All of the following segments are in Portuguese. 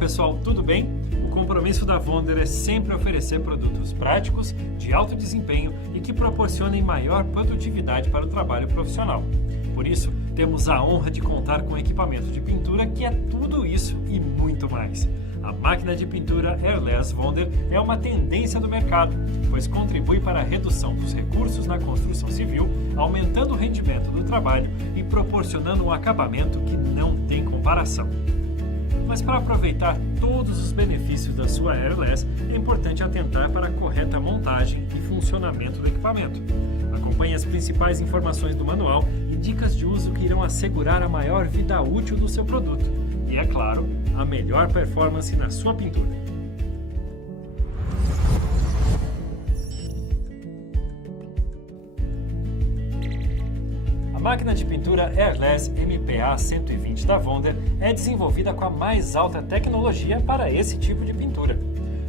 pessoal, tudo bem? O compromisso da Wonder é sempre oferecer produtos práticos, de alto desempenho e que proporcionem maior produtividade para o trabalho profissional. Por isso, temos a honra de contar com equipamento de pintura que é tudo isso e muito mais. A máquina de pintura Airless Wonder é uma tendência do mercado, pois contribui para a redução dos recursos na construção civil, aumentando o rendimento do trabalho e proporcionando um acabamento que não tem comparação. Mas para aproveitar todos os benefícios da sua Airless, é importante atentar para a correta montagem e funcionamento do equipamento. Acompanhe as principais informações do manual e dicas de uso que irão assegurar a maior vida útil do seu produto e, é claro, a melhor performance na sua pintura. A máquina de pintura Airless MPA 120 da Wonder é desenvolvida com a mais alta tecnologia para esse tipo de pintura.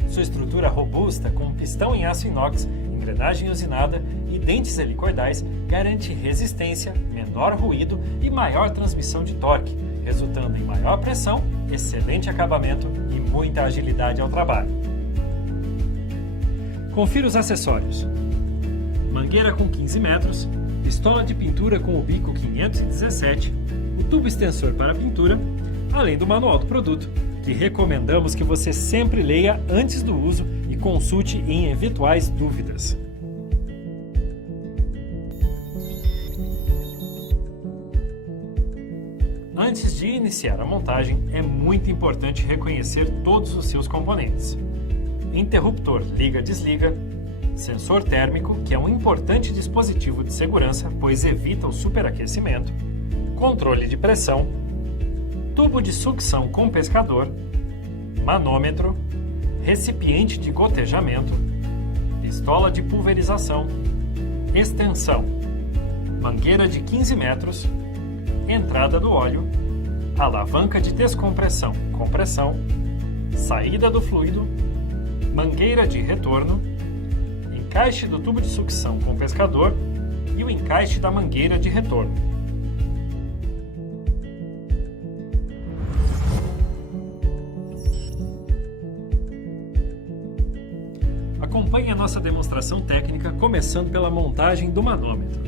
Sua estrutura robusta, com pistão em aço inox, engrenagem usinada e dentes helicoidais, garante resistência, menor ruído e maior transmissão de torque, resultando em maior pressão, excelente acabamento e muita agilidade ao trabalho. Confira os acessórios: mangueira com 15 metros, pistola de pintura com o bico 517, o tubo extensor para pintura, além do manual do produto, que recomendamos que você sempre leia antes do uso e consulte em eventuais dúvidas. Antes de iniciar a montagem, é muito importante reconhecer todos os seus componentes: interruptor liga-desliga, sensor térmico, que é um importante dispositivo de segurança, pois evita o superaquecimento, controle de pressão, tubo de sucção com pescador, manômetro, recipiente de gotejamento, pistola de pulverização, extensão, mangueira de 15 metros, entrada do óleo, alavanca de descompressão, compressão, saída do fluido, mangueira de retorno, encaixe do tubo de sucção com pescador e o encaixe da mangueira de retorno. Acompanhe a nossa demonstração técnica começando pela montagem do manômetro.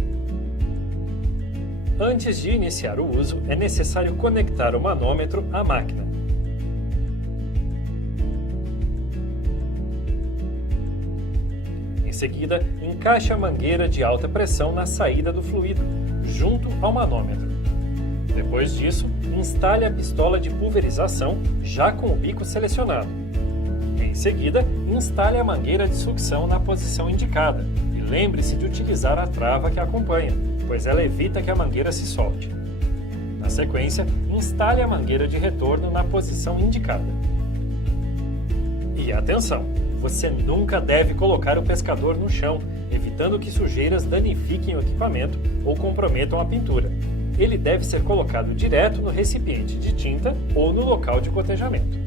Antes de iniciar o uso, é necessário conectar o manômetro à máquina. Em seguida, encaixe a mangueira de alta pressão na saída do fluido, junto ao manômetro. Depois disso, instale a pistola de pulverização, já com o bico selecionado. Em seguida, instale a mangueira de sucção na posição indicada e lembre-se de utilizar a trava que acompanha, pois ela evita que a mangueira se solte. Na sequência, instale a mangueira de retorno na posição indicada. E atenção! Você nunca deve colocar o pescador no chão, evitando que sujeiras danifiquem o equipamento ou comprometam a pintura. Ele deve ser colocado direto no recipiente de tinta ou no local de gotejamento.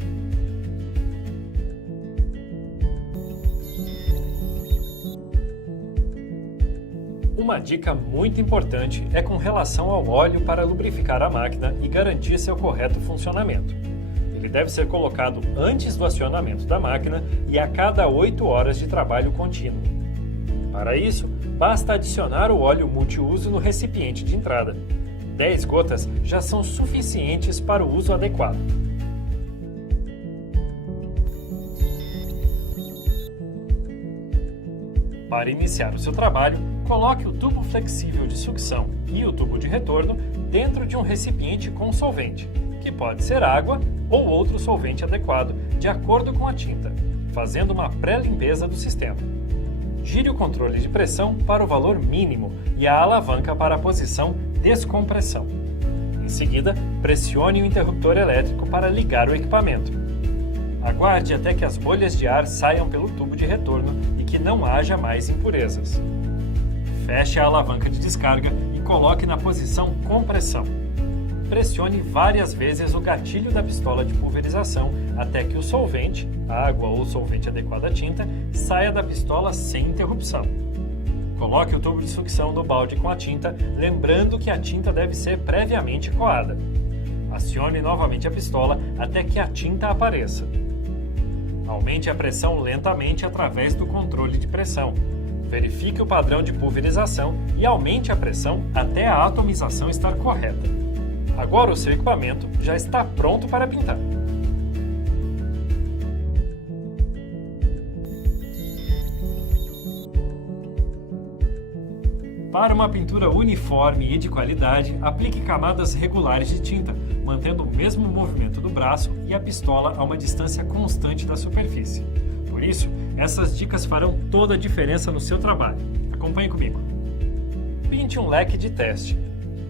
Uma dica muito importante é com relação ao óleo para lubrificar a máquina e garantir seu correto funcionamento. Ele deve ser colocado antes do acionamento da máquina e a cada 8 horas de trabalho contínuo. Para isso, basta adicionar o óleo multiuso no recipiente de entrada. 10 gotas já são suficientes para o uso adequado. Para iniciar o seu trabalho, coloque o tubo flexível de sucção e o tubo de retorno dentro de um recipiente com solvente, que pode ser água ou outro solvente adequado, de acordo com a tinta, fazendo uma pré-limpeza do sistema. Gire o controle de pressão para o valor mínimo e a alavanca para a posição descompressão. Em seguida, pressione o interruptor elétrico para ligar o equipamento. Aguarde até que as bolhas de ar saiam pelo tubo de retorno e que não haja mais impurezas. Feche a alavanca de descarga e coloque na posição compressão. Pressione várias vezes o gatilho da pistola de pulverização até que o solvente, água ou solvente adequado à tinta, saia da pistola sem interrupção. Coloque o tubo de sucção no balde com a tinta, lembrando que a tinta deve ser previamente coada. Acione novamente a pistola até que a tinta apareça. Aumente a pressão lentamente através do controle de pressão. Verifique o padrão de pulverização e aumente a pressão até a atomização estar correta. Agora o seu equipamento já está pronto para pintar. Para uma pintura uniforme e de qualidade, aplique camadas regulares de tinta, mantendo o mesmo movimento do braço e a pistola a uma distância constante da superfície. Por isso, essas dicas farão toda a diferença no seu trabalho. Acompanhe comigo. Pinte um leque de teste.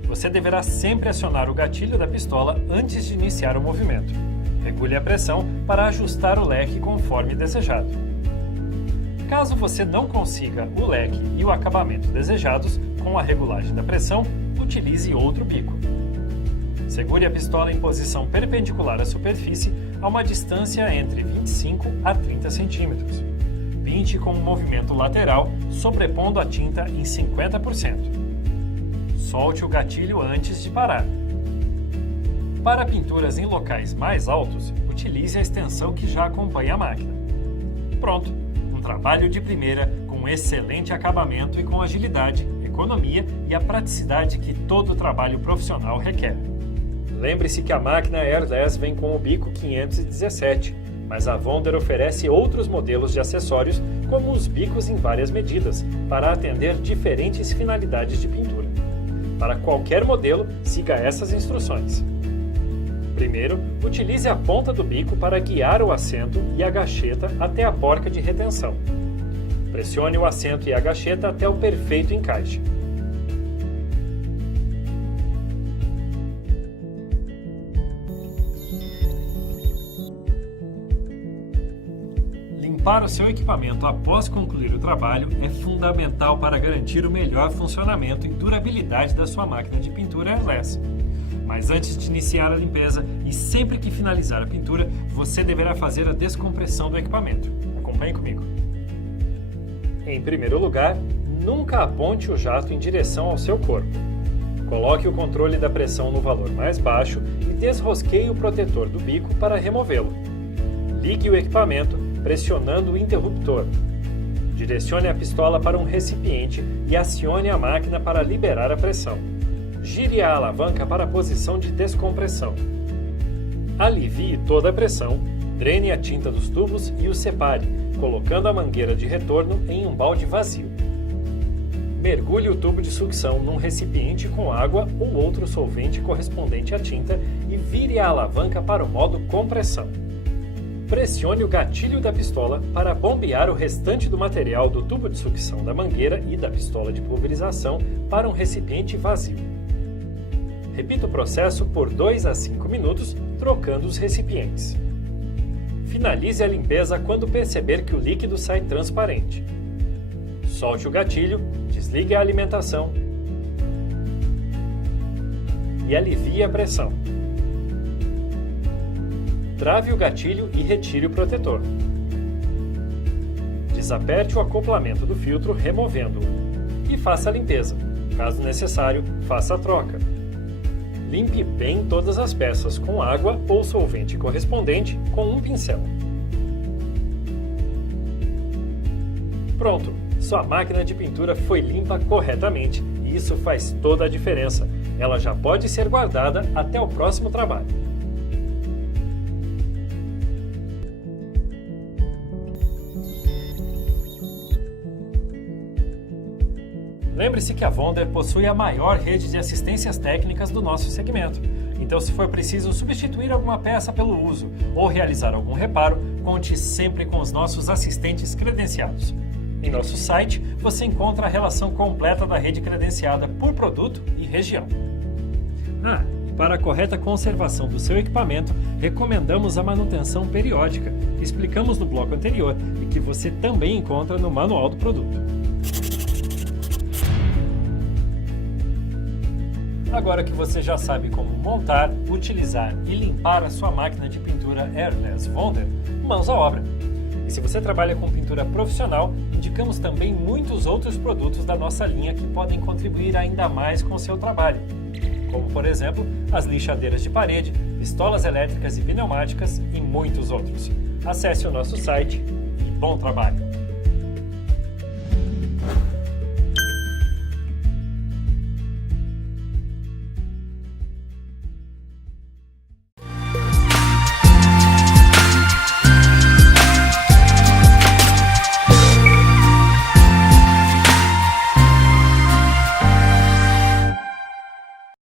Você deverá sempre acionar o gatilho da pistola antes de iniciar o movimento. Regule a pressão para ajustar o leque conforme desejado. Caso você não consiga o leque e o acabamento desejados com a regulagem da pressão, utilize outro bico. Segure a pistola em posição perpendicular à superfície a uma distância entre 25 a 30 centímetros. Pinte com um movimento lateral, sobrepondo a tinta em 50%. Solte o gatilho antes de parar. Para pinturas em locais mais altos, utilize a extensão que já acompanha a máquina. Pronto! Um trabalho de primeira, com excelente acabamento e com agilidade, economia e a praticidade que todo trabalho profissional requer. Lembre-se que a máquina Air 10 vem com o bico 517, mas a Wonder oferece outros modelos de acessórios, como os bicos em várias medidas, para atender diferentes finalidades de pintura. Para qualquer modelo, siga essas instruções. Primeiro, utilize a ponta do bico para guiar o assento e a gacheta até a porca de retenção. Pressione o assento e a gacheta até o perfeito encaixe. Limpar o seu equipamento após concluir o trabalho é fundamental para garantir o melhor funcionamento e durabilidade da sua máquina de pintura airless. Mas antes de iniciar a limpeza e sempre que finalizar a pintura, você deverá fazer a descompressão do equipamento. Acompanhe comigo. Em primeiro lugar, nunca aponte o jato em direção ao seu corpo. Coloque o controle da pressão no valor mais baixo e desrosqueie o protetor do bico para removê-lo. Ligue o equipamento pressionando o interruptor. Direcione a pistola para um recipiente e acione a máquina para liberar a pressão. Gire a alavanca para a posição de descompressão. Alivie toda a pressão, drene a tinta dos tubos e os separe, colocando a mangueira de retorno em um balde vazio. Mergulhe o tubo de sucção num recipiente com água ou outro solvente correspondente à tinta e vire a alavanca para o modo compressão. Pressione o gatilho da pistola para bombear o restante do material do tubo de sucção da mangueira e da pistola de pulverização para um recipiente vazio. Repita o processo por 2 a 5 minutos, trocando os recipientes. Finalize a limpeza quando perceber que o líquido sai transparente. Solte o gatilho, desligue a alimentação e alivie a pressão. Trave o gatilho e retire o protetor. Desaperte o acoplamento do filtro removendo-o e faça a limpeza. Caso necessário, faça a troca. Limpe bem todas as peças com água ou solvente correspondente com um pincel. Pronto! Sua máquina de pintura foi limpa corretamente e isso faz toda a diferença. Ela já pode ser guardada até o próximo trabalho. Lembre-se que a Wonder possui a maior rede de assistências técnicas do nosso segmento. Então, se for preciso substituir alguma peça pelo uso ou realizar algum reparo, conte sempre com os nossos assistentes credenciados. Em nosso site, você encontra a relação completa da rede credenciada por produto e região. E para a correta conservação do seu equipamento, recomendamos a manutenção periódica, que explicamos no bloco anterior e que você também encontra no manual do produto. Agora que você já sabe como montar, utilizar e limpar a sua máquina de pintura Air 10 Wonder, mãos à obra! E se você trabalha com pintura profissional, indicamos também muitos outros produtos da nossa linha que podem contribuir ainda mais com o seu trabalho. como por exemplo as lixadeiras de parede, pistolas elétricas e pneumáticas e muitos outros. Acesse o nosso site e bom trabalho!